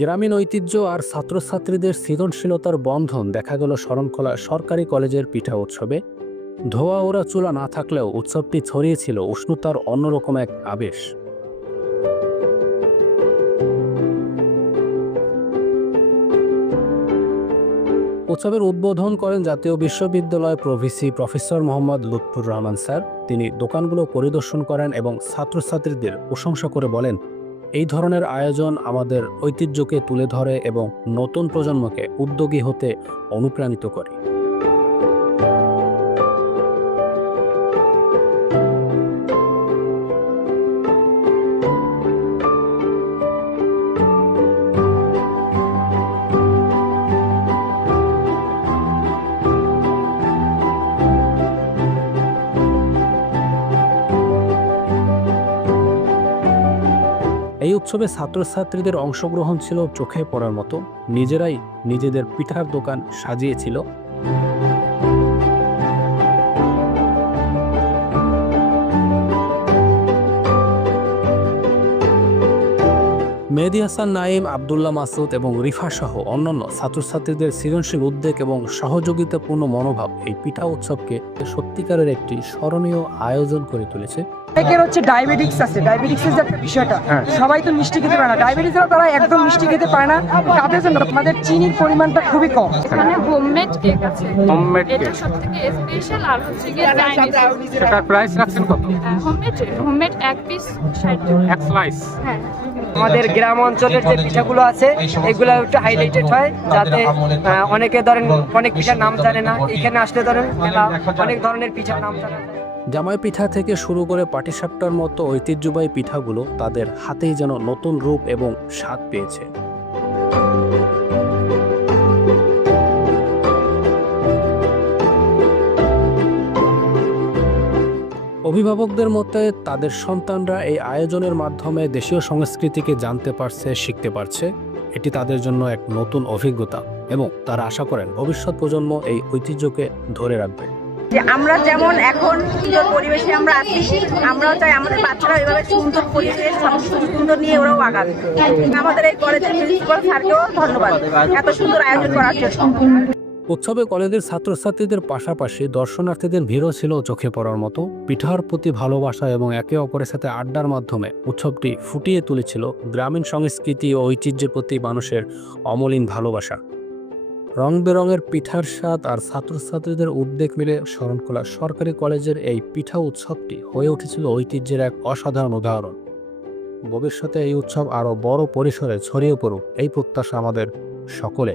গ্রামীণ ঐতিহ্য আর ছাত্রছাত্রীদের সৃজনশীলতার বন্ধন দেখা গেল শরণখোলা সরকারি কলেজের পিঠা উৎসবে। ধোয়া ওরা চুলা না থাকলেও উৎসবটি ছড়িয়েছিল উষ্ণতার অন্যরকম এক আবেশ। উৎসবের উদ্বোধন করেন জাতীয় বিশ্ববিদ্যালয় pro-VC professor Mohammad Lutfur Rahman sir. তিনি দোকানগুলো পরিদর্শন করেন এবং ছাত্রছাত্রীদের প্রশংসা করে বলেন, এই ধরনের আয়োজন আমাদের ঐতিহ্যকে তুলে ধরে এবং নতুন প্রজন্মকে উদ্যোগী হতে অনুপ্রাণিত করে। এই উৎসবে ছাত্রছাত্রীদের অংশগ্রহণ ছিল চোখে পড়ার মতো। নিজেরাই নিজেদের পিঠার দোকান সাজিয়েছিল। মেহেদী হাসান নাঈম, আবদুল্লাহ মাসুদ এবং রিফা সহ অন্যান্য ছাত্রছাত্রীদের সৃজনশীল উদ্যোগ এবং সহযোগিতাপূর্ণ মনোভাব এই পিঠা উৎসবকে সত্যিকারের একটি স্মরণীয় আয়োজন করে তুলেছে। অনেকের হচ্ছে ডায়াবেটিক্স আছে, ডায়াবেটিক্সের যে বিষয়টা, সবাই তো মিষ্টি খেতে পারে না, ডায়াবেটিস তারা একদম মিষ্টি খেতে পারে না, তাদের জন্য আমাদের চিনির পরিমাণটা খুবই কম। এখানে হোমমেড কেক আছে, হোমমেড এটা কেক, সবথেকে স্পেশাল। আর হচ্ছে গিয়ে চাইনিজ। এটার প্রাইস রাখছেন কত? হোমমেড এক পিস 60 টাকা। এক স্লাইস। হ্যাঁ, আমাদের গ্রাম অঞ্চলের যে পিঠাগুলো আছে এগুলো একটু হাইলাইটেড হয়, যাতে অনেকে ধরেন অনেক পিঠার নাম জানে না, এখানে আসলে ধরেন অনেক ধরনের পিঠার নাম জানা যায়। জামাই পিঠা থেকে শুরু করে পাটিসাপটার মতো ঐতিহ্যবাহী পিঠাগুলো তাদের হাতেই যেন নতুন রূপ এবং স্বাদ পেয়েছে। অভিভাবকদের মতে তাদের সন্তানরা এই আয়োজনের মাধ্যমে দেশীয় সংস্কৃতিকে জানতে পারছে, শিখতে পারছে। এটি তাদের জন্য এক নতুন অভিজ্ঞতা এবং তারা আশা করেন ভবিষ্যৎ প্রজন্ম এই ঐতিহ্যকে ধরে রাখবে। যে আমরা যেমন এখন সুন্দর পরিবেশে আমরা আছি, আমরাও চাই আমাদের বাচ্চারা এভাবে সুন্দর পরিবেশ সুন্দর নিয়ে ওরাও আগাবে। আমাদের এই কলেজের প্রিন্সিপাল স্যারকেও ধন্যবাদ এত সুন্দর আয়োজন করার জন্য। উৎসবে কলেজের ছাত্রছাত্রীদের পাশাপাশি দর্শনার্থীদের ভিড়ও ছিল চোখে পড়ার মতো। পিঠার প্রতি ভালোবাসা এবং একে অপরের সাথে আড্ডার মাধ্যমে উৎসবটি ফুটিয়ে তুলেছিল গ্রামীণ সংস্কৃতি ও ঐতিহ্যের প্রতি মানুষের অমলিন ভালোবাসা। রং বেরঙের পিঠার স্বাদ আর ছাত্রছাত্রীদের উদ্যোগ মিলে শরণখোলা সরকারি কলেজের এই পিঠা উৎসবটি হয়ে উঠেছিল ঐতিহ্যের এক অসাধারণ উদাহরণ। ভবিষ্যতে এই উৎসব আরও বড় পরিসরে ছড়িয়ে পড়ুক এই প্রত্যাশা আমাদের সকলে।